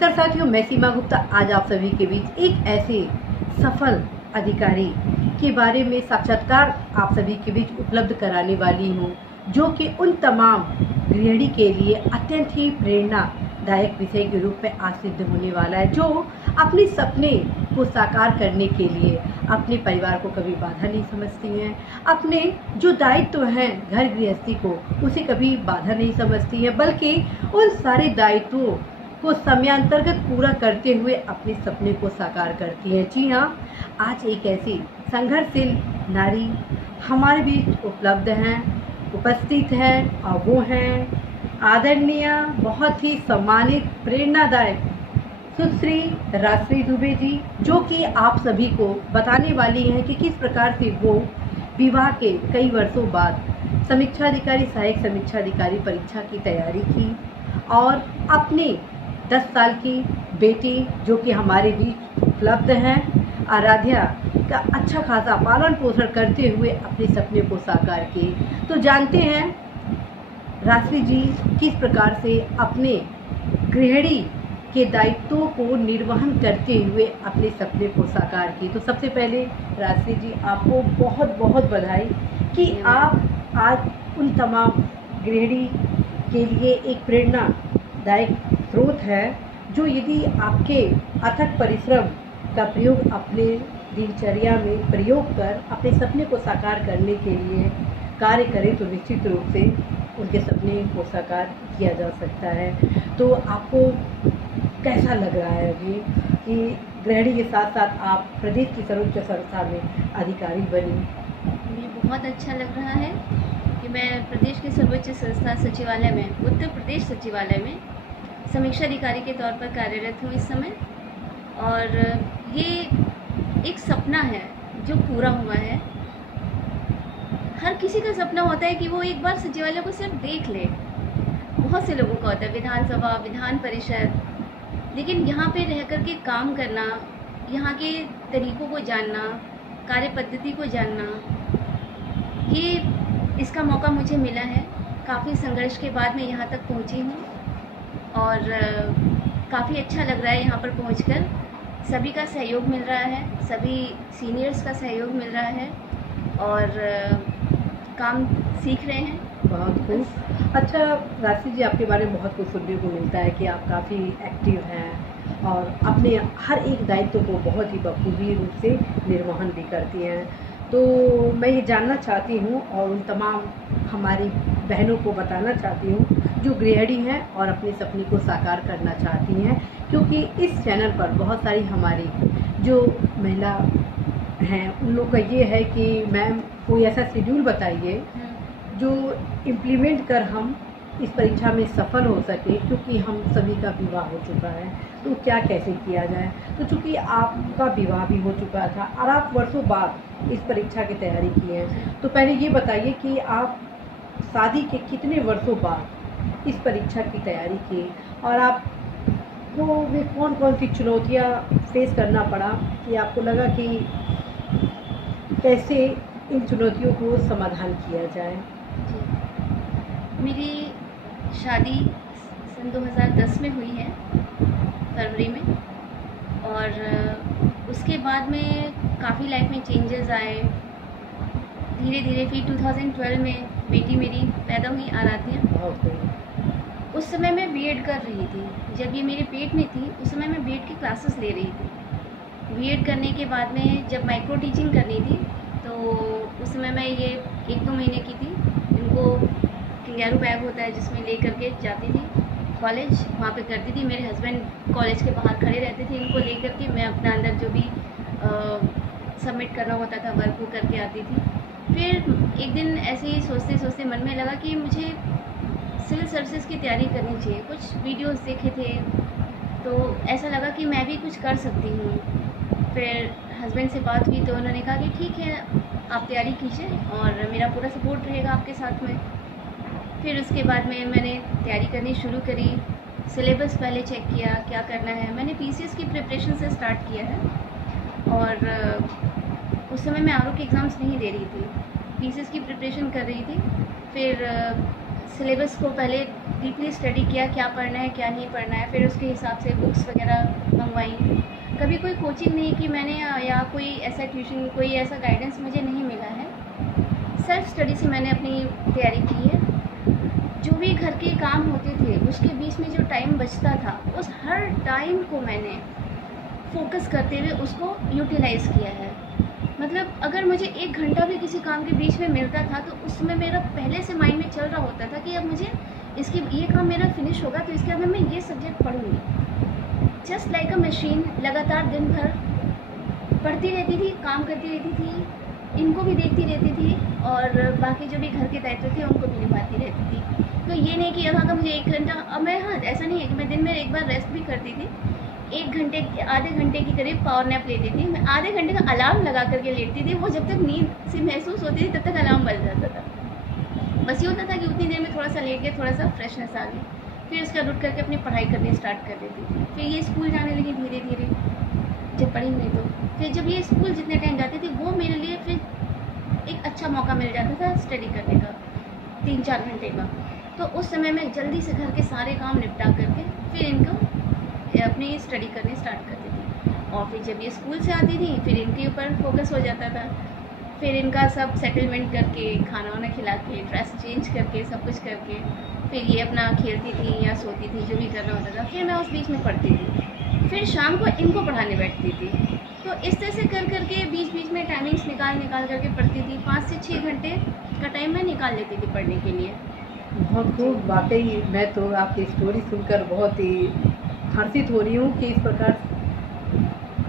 नमस्कार साथियों, मैं सीमा गुप्ता आज आप सभी के बीच एक ऐसे सफल अधिकारी के बारे में साक्षात्कार आप सभी के बीच उपलब्ध कराने वाली हूँ, जो कि उन तमाम गृहिणी के लिए अत्यंत ही प्रेरणादायक विषय के रूप में आज सिद्ध होने वाला है, जो अपने सपने को साकार करने के लिए अपने परिवार को कभी बाधा नहीं समझती हैं, अपने जो दायित्व हैं घर गृहस्थी को उसे कभी बाधा नहीं समझती हैं, बल्कि उन सारे दायित्वों को समयांतर्गत पूरा करते हुए अपने सपने को साकार करती हैं। जी हाँ, आज एक ऐसी संघर्षशील नारी हमारे बीच उपस्थित हैं और वो हैं आदरणीय, बहुत ही सम्मानित, प्रेरणादायक सुश्री राजश्री दुबे जी, जो कि आप सभी को बताने वाली हैं कि किस प्रकार से वो विवाह के कई वर्षों बाद समीक्षाधिकारी, सहायक समीक्षाधिकारी परीक्षा की तैयारी की और अपने 10 साल की बेटी, जो कि हमारे बीच उपलब्ध हैं, आराध्या का अच्छा खासा पालन पोषण करते हुए अपने सपने को साकार किए। तो जानते हैं राजश्री जी किस प्रकार से अपने गृहिणी के दायित्वों को निर्वहन करते हुए अपने सपने को साकार किए। तो सबसे पहले राजश्री जी, आपको बहुत बहुत बधाई कि आप आज उन तमाम गृहिणी के लिए एक प्रेरणादायक स्रोत है, जो यदि आपके अथक परिश्रम का प्रयोग अपने दिनचर्या में प्रयोग कर अपने सपने को साकार करने के लिए कार्य करें तो निश्चित रूप से उनके सपने को साकार किया जा सकता है। तो आपको कैसा लग रहा है अभी कि गृहिणी के साथ साथ आप प्रदेश की सर्वोच्च संस्था में अधिकारी बनी? मुझे बहुत अच्छा लग रहा है कि मैं प्रदेश के सर्वोच्च संस्था सचिवालय में, उत्तर प्रदेश सचिवालय में समीक्षा अधिकारी के तौर पर कार्यरत हूँ इस समय। और ये एक सपना है जो पूरा हुआ है। हर किसी का सपना होता है कि वो एक बार सचिवालय को सिर्फ देख ले। बहुत से लोगों का होता है विधानसभा, विधान परिषद, लेकिन यहाँ पे रह कर के काम करना, यहाँ के तरीक़ों को जानना, कार्य पद्धति को जानना, ये इसका मौका मुझे मिला है। काफ़ी संघर्ष के बाद मैं यहाँ तक पहुँची हूँ और काफ़ी अच्छा लग रहा है यहाँ पर पहुँचकर। सभी का सहयोग मिल रहा है, सभी सीनियर्स का सहयोग मिल रहा है और काम सीख रहे हैं। बहुत खूब। अच्छा राजश्री जी, आपके बारे में बहुत कुछ सुनने को मिलता है कि आप काफ़ी एक्टिव हैं और अपने हर एक दायित्व को बहुत ही बखूबी रूप से निर्वहन भी करती हैं। तो मैं ये जानना चाहती हूँ और उन तमाम हमारी बहनों को बताना चाहती हूँ जो गृहिणी हैं और अपने सपने को साकार करना चाहती हैं, क्योंकि इस चैनल पर बहुत सारी हमारी जो महिला हैं उन लोग का ये है कि मैम कोई ऐसा शेड्यूल बताइए जो इम्प्लीमेंट कर हम इस परीक्षा में सफल हो सके, क्योंकि हम सभी का विवाह हो चुका है, तो क्या कैसे किया जाए। तो चूँकि आपका विवाह भी हो चुका था और आप वर्षों बाद इस परीक्षा की तैयारी की है, तो पहले ये बताइए कि आप शादी के कितने वर्षों बाद इस परीक्षा की तैयारी की और आपको में कौन कौन सी चुनौतियाँ फेस करना पड़ा कि आपको लगा कि कैसे इन चुनौतियों को समाधान किया जाए। मेरी शादी सन 2010 में हुई है, फरवरी में, और उसके बाद में काफ़ी लाइफ में चेंजेस आए धीरे धीरे। फिर 2012 में बेटी मेरी पैदा हुई, आराध्या। उस समय मैं बीएड कर रही थी। जब ये मेरे पेट में थी उस समय मैं बीएड की क्लासेस ले रही थी। बीएड करने के बाद में जब माइक्रो टीचिंग करनी थी तो उस समय मैं ये 1-2 महीने की थी। इनको कंगारू बैग होता है जिसमें ले करके जाती थी कॉलेज, वहाँ पे करती थी। मेरे हस्बैंड कॉलेज के बाहर खड़े रहते थे, इनको ले करके मैं अपना अंदर जो भी सबमिट करना होता था वर्क वो करके आती थी। फिर एक दिन ऐसे ही सोचते सोचते मन में लगा कि मुझे सिविल सर्विसेज की तैयारी करनी चाहिए। कुछ वीडियोस देखे थे तो ऐसा लगा कि मैं भी कुछ कर सकती हूँ। फिर हस्बैंड से बात हुई तो उन्होंने कहा कि ठीक है, आप तैयारी कीजिए और मेरा पूरा सपोर्ट रहेगा आपके साथ में। फिर उसके बाद में मैंने तैयारी करनी शुरू करी। सिलेबस पहले चेक किया क्या करना है। मैंने पीसीएस की प्रिपरेशन से स्टार्ट किया है और उस समय मैं आरओ के एग्ज़ाम्स नहीं दे रही थी, पीसीएस की प्रिपरेशन कर रही थी। फिर सिलेबस को पहले डीपली स्टडी किया, क्या पढ़ना है क्या नहीं पढ़ना है, फिर उसके हिसाब से बुक्स वगैरह मंगवाई। कभी कोई कोचिंग नहीं की मैंने, या कोई ऐसा ट्यूशन, कोई ऐसा गाइडेंस मुझे नहीं मिला है। सेल्फ स्टडी से मैंने अपनी तैयारी की है। जो भी घर के काम होते थे उसके बीच में जो टाइम बचता था, उस हर टाइम को मैंने फोकस करते हुए उसको यूटिलाइज़ किया है। मतलब अगर मुझे 1 घंटा भी किसी काम के बीच में मिलता था तो उसमें मेरा पहले से माइंड में चल रहा होता था कि अब मुझे ये काम मेरा फिनिश होगा तो इसके बाद मैं ये सब्जेक्ट पढ़ूँगी। जस्ट लाइक अ मशीन लगातार दिन भर पढ़ती रहती थी, काम करती रहती थी, इनको भी देखती रहती थी और बाकी जो भी घर के दायित्व थे उनको भी निभाती रहती थी। तो ये नहीं कि यहाँ का मुझे 1 घंटा, अब मैं, हाँ ऐसा नहीं है कि मैं दिन में एक बार रेस्ट भी करती थी। 1 घंटे आधे घंटे की करीब पावर नैप लेती थी। मैं आधे घंटे का अलार्म लगा करके लेटती थी। वो जब तक नींद सी महसूस होती थी तब तक अलार्म बज जाता था। बस ये होता था कि उतनी देर में थोड़ा सा लेट गया, थोड़ा सा फ्रेशनेस आ गई, फिर उसके बाद उठ करके अपनी पढ़ाई करनी स्टार्ट कर देती थी। फिर ये स्कूल जाने लगी धीरे धीरे, जब पढ़ी नहीं तो फिर जब ये स्कूल जितने टाइम जाती थी वो मेरे लिए फिर एक अच्छा मौका मिल जाता था स्टडी करने का, 3-4 घंटे का। तो उस समय मैं जल्दी से घर के सारे काम निपटा करके फिर इनको अपनी स्टडी करनी स्टार्ट करती थी। और फिर जब ये स्कूल से आती थी फिर इनके ऊपर फोकस हो जाता था। फिर इनका सब सेटलमेंट करके, खाना वाना खिला के, ड्रेस चेंज करके, सब कुछ करके फिर ये अपना खेलती थी या सोती थी, जो भी करना होता था। फिर मैं उस बीच में पढ़ती थी, फिर शाम को इनको पढ़ाने बैठती थी। तो इस तरह से कर करके बीच बीच में टाइमिंग्स निकाल करके पढ़ती थी। 5 से 6 घंटे का टाइम मैं निकाल लेती थी पढ़ने के लिए। बहुत खूब। वाकई मैं तो आपकी स्टोरी सुनकर बहुत ही हर्षित हो रही हूँ कि इस प्रकार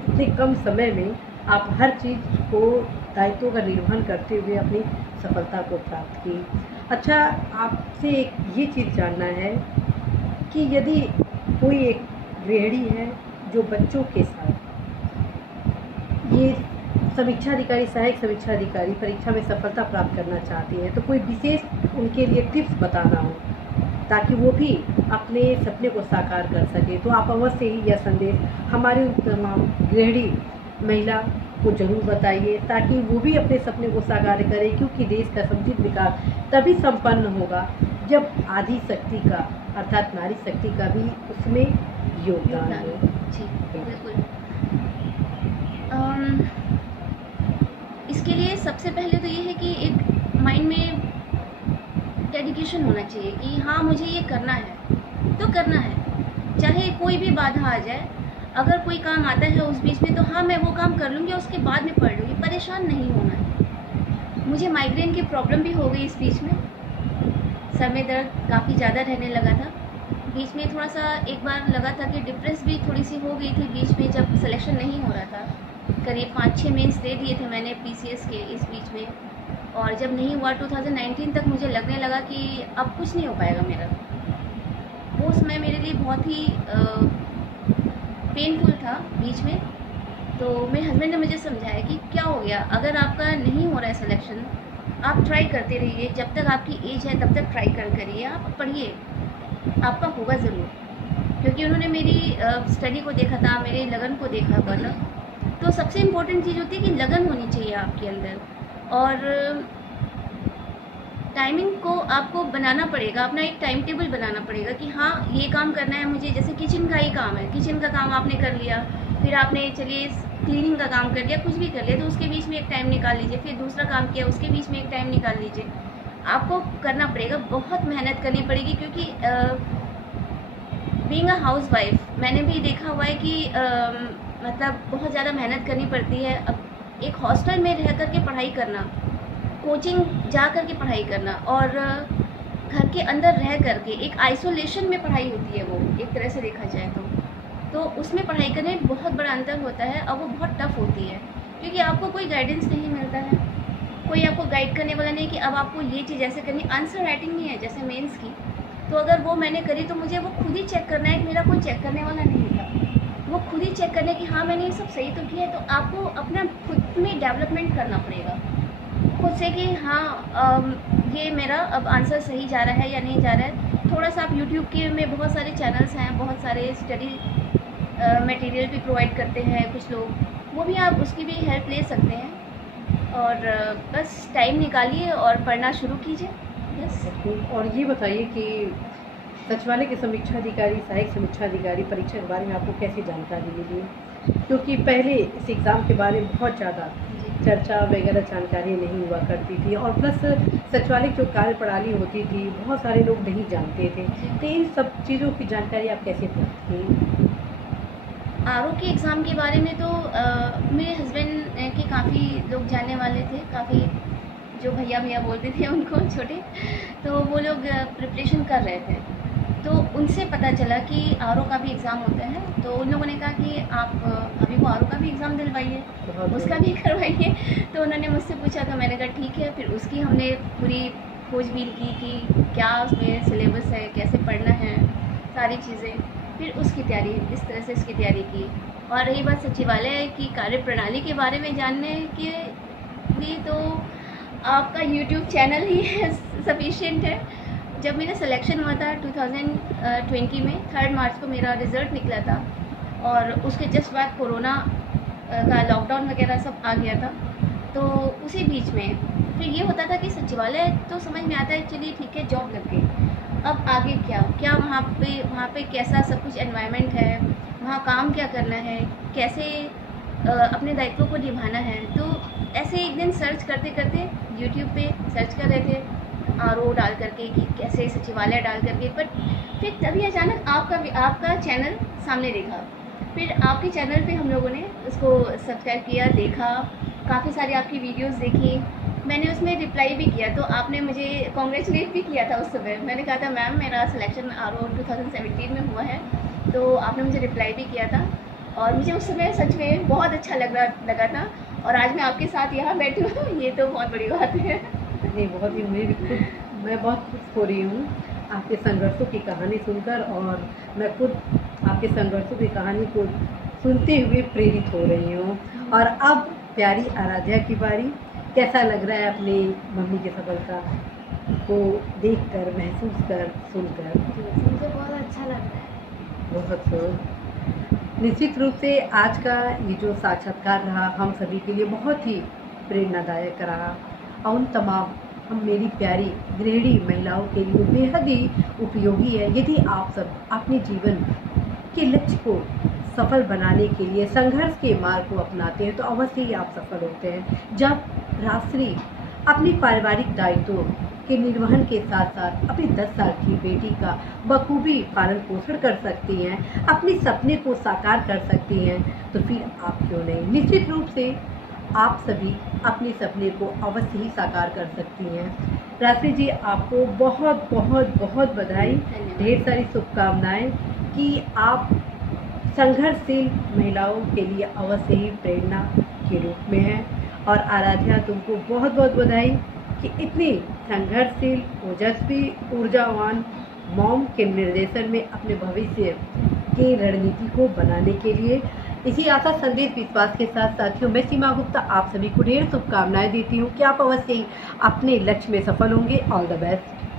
इतने कम समय में आप हर चीज़ को, दायित्वों का निर्वहन करते हुए अपनी सफलता को प्राप्त की। अच्छा, आपसे एक ये चीज़ जानना है कि यदि कोई एक गृहिणी है जो बच्चों के साथ ये समीक्षा अधिकारी, सहायक समीक्षा अधिकारी परीक्षा में सफलता प्राप्त करना चाहती है, तो कोई विशेष उनके लिए टिप्स बताना हो ताकि वो भी अपने सपने को साकार कर सके, तो आप अवश्य ही यह संदेश हमारी तमाम गृहिणी महिला को जरूर बताइए ताकि वो भी अपने सपने को साकार करे। क्योंकि देश का समुचित विकास तभी संपन्न होगा जब आदि शक्ति का अर्थात नारी शक्ति का भी उसमें योगदान हो। जी बिल्कुल। इसके लिए सबसे पहले तो ये है कि एक माइंड में डेडिकेशन होना चाहिए कि हाँ मुझे ये करना है तो करना है, चाहे कोई भी बाधा आ जाए। अगर कोई काम आता है उस बीच में तो हाँ मैं वो काम कर लूँगी, उसके बाद में पढ़ लूँगी, परेशान नहीं होना है। मुझे माइग्रेन की प्रॉब्लम भी हो गई इस बीच में, सर में दर्द काफ़ी ज़्यादा रहने लगा था। बीच में थोड़ा सा एक बार लगा था कि डिप्रेस भी थोड़ी सी हो गई थी बीच में, जब सिलेक्शन नहीं हो रहा था। करीब 5-6 मेंस दे दिए थे मैंने PCS के इस बीच में, और जब नहीं हुआ 2019 तक मुझे लगने लगा कि अब कुछ नहीं हो पाएगा मेरा। वो समय मेरे लिए बहुत ही पेनफुल था बीच में। तो मेरे हस्बैंड ने मुझे समझाया कि क्या हो गया, अगर आपका नहीं हो रहा है सिलेक्शन, आप ट्राई करते रहिए, जब तक आपकी एज है तब तक ट्राई करिए, आप पढ़िए, आपका होगा ज़रूर। क्योंकि उन्होंने मेरी स्टडी को देखा था, मेरे लगन को देखा हुआ था। तो सबसे इम्पोर्टेंट चीज़ होती है कि लगन होनी चाहिए आपके अंदर, और टाइमिंग को आपको बनाना पड़ेगा, अपना एक टाइम टेबल बनाना पड़ेगा कि हाँ ये काम करना है मुझे। जैसे किचन का ही काम है, किचन का काम आपने कर लिया, फिर आपने चलिए क्लीनिंग का काम कर लिया, कुछ भी कर लिया, तो उसके बीच में एक टाइम निकाल लीजिए। फिर दूसरा काम किया, उसके बीच में एक टाइम निकाल लीजिए। आपको करना पड़ेगा, बहुत मेहनत करनी पड़ेगी। क्योंकि बीइंग अ हाउस वाइफ मैंने भी देखा हुआ है कि मतलब बहुत ज़्यादा मेहनत करनी पड़ती है। अब एक हॉस्टल में रह कर के पढ़ाई करना, कोचिंग जा कर के पढ़ाई करना, और घर के अंदर रह कर के एक आइसोलेशन में पढ़ाई होती है, वो एक तरह से देखा जाए तो उसमें पढ़ाई करने में बहुत बड़ा अंतर होता है, और वो बहुत टफ होती है। क्योंकि आपको कोई गाइडेंस नहीं मिलता है, कोई आपको गाइड करने वाला नहीं कि अब आपको ये चीज़ ऐसे करनी। आंसर राइटिंग नहीं है जैसे मेंस की, तो अगर वो मैंने करी तो मुझे वो खुद ही चेक करना है, मेरा कोई चेक करने वाला नहीं था। वो खुद ही चेक करने कि हाँ मैंने ये सब सही तो किया है। तो आपको अपना खुद में डेवलपमेंट करना पड़ेगा खुद से कि हाँ ये मेरा अब आंसर सही जा रहा है या नहीं जा रहा है। थोड़ा सा आप यूट्यूब के में बहुत सारे चैनल्स हैं, बहुत सारे स्टडी मटेरियल भी प्रोवाइड करते हैं कुछ लोग, वो भी आप उसकी भी हेल्प ले सकते हैं। और बस टाइम निकालिए और पढ़ना शुरू कीजिए। यस। और ये बताइए कि सचिवालय के समीक्षा अधिकारी, सहायक समीक्षा अधिकारी परीक्षा के बारे में आपको कैसी जानकारी मिली? क्योंकि पहले इस एग्ज़ाम के बारे में बहुत ज़्यादा चर्चा वगैरह जानकारी नहीं हुआ करती थी, और प्लस सचिवालय की जो कार्यप्रणाली होती थी बहुत सारे लोग नहीं जानते थे, तो इन सब चीज़ों की जानकारी आप कैसे प्राप्त की? आरओ के एग्ज़ाम के बारे में तो मेरे हस्बैंड के काफ़ी लोग जानने वाले थे, काफ़ी जो भैया भैया बोलते थे उनको छोटे, तो वो लोग प्रिपरेशन कर रहे थे, तो उनसे पता चला कि आरओ का भी एग्ज़ाम होता है। तो उन लोगों ने कहा कि आप अभी वो आरओ का भी एग्ज़ाम दिलवाइए, उसका भी करवाइए। तो उन्होंने मुझसे पूछा, तो मैंने कहा ठीक है। फिर उसकी हमने पूरी खोजबीन की कि क्या उसमें सिलेबस है, कैसे पढ़ना है, सारी चीज़ें। फिर उसकी तैयारी, इस तरह से इसकी तैयारी की। और रही बात सचिवालय की कार्यप्रणाली के बारे में जानने के लिए, तो आपका यूट्यूब चैनल ही है सफिशिएंट है। जब मेरा सिलेक्शन हुआ था 2020 में 3 मार्च को मेरा रिज़ल्ट निकला था, और उसके जस्ट बाद कोरोना का लॉकडाउन वगैरह सब आ गया था। तो उसी बीच में फिर ये होता था कि सचिवालय तो समझ में आता है, चलिए ठीक है जॉब लग गई, अब आगे क्या वहाँ पे कैसा सब कुछ एनवायरनमेंट है, वहाँ काम क्या करना है, कैसे अपने दायित्वों को निभाना है। तो ऐसे एक दिन सर्च करते करते यूट्यूब पे सर्च कर रहे थे आरओ डाल करके कि कैसे सचिवालय डाल करके, पर फिर तभी अचानक आपका चैनल सामने देखा। फिर आपके चैनल पे हम लोगों ने उसको सब्सक्राइब किया, देखा, काफ़ी सारी आपकी वीडियोस देखी। मैंने उसमें रिप्लाई भी किया, तो आपने मुझे कॉन्ग्रेचुलेट भी किया था उस समय। मैंने कहा था मैम मेरा सिलेक्शन आरओ 2017 में हुआ है, तो आपने मुझे रिप्लाई भी किया था, और मुझे उस समय सच में बहुत अच्छा लगा था। और आज मैं आपके साथ यहाँ बैठी हूँ, ये तो बहुत बड़ी बात है। नहीं, बहुत ही मैं बहुत खुश हो रही हूँ आपके संघर्षों की कहानी सुनकर, और मैं खुद आपके संघर्षों की कहानी को सुनते हुए प्रेरित हो रही हूँ। और अब प्यारी आराध्या की बारी, कैसा लग रहा है अपनी मम्मी की सफलता को देखकर, महसूस कर, सुनकर? मुझे बहुत अच्छा लग रहा है। बहुत खूब। निश्चित रूप से आज का ये जो साक्षात्कार रहा हम सभी के लिए बहुत ही प्रेरणादायक रहा, और उन तमाम हम मेरी प्यारी गृहिणी महिलाओं के लिए बेहद ही उपयोगी है। यदि आप सब अपने जीवन के लक्ष्य को सफल बनाने के लिए संघर्ष के मार्ग को अपनाते हैं तो अवश्य ही आप सफल होते हैं। जब राजश्री अपनी पारिवारिक दायित्वों के निर्वहन के साथ साथ अपनी 10 साल की बेटी का बखूबी पालन पोषण कर सकती हैं, अपने सपने को साकार कर सकती हैं, तो फिर आप क्यों नहीं? निश्चित रूप से आप सभी अपने सपने को अवश्य ही साकार कर सकती हैं। राजश्री जी, आपको बहुत बहुत बहुत बधाई, ढेर सारी शुभकामनाएं कि आप संघर्षशील महिलाओं के लिए अवश्य ही प्रेरणा के रूप में हैं। और आराध्या, तुमको बहुत बहुत बधाई कि इतनी संघर्षशील, ओजस्वी, ऊर्जावान मॉम के निर्देशन में अपने भविष्य की रणनीति को बनाने के लिए। इसी आशा, संदेश, विश्वास के साथ साथियों, मैं सीमा गुप्ता आप सभी को ढेर शुभकामनाएं देती हूँ कि आप अवश्य ही अपने लक्ष्य में सफल होंगे। All the best.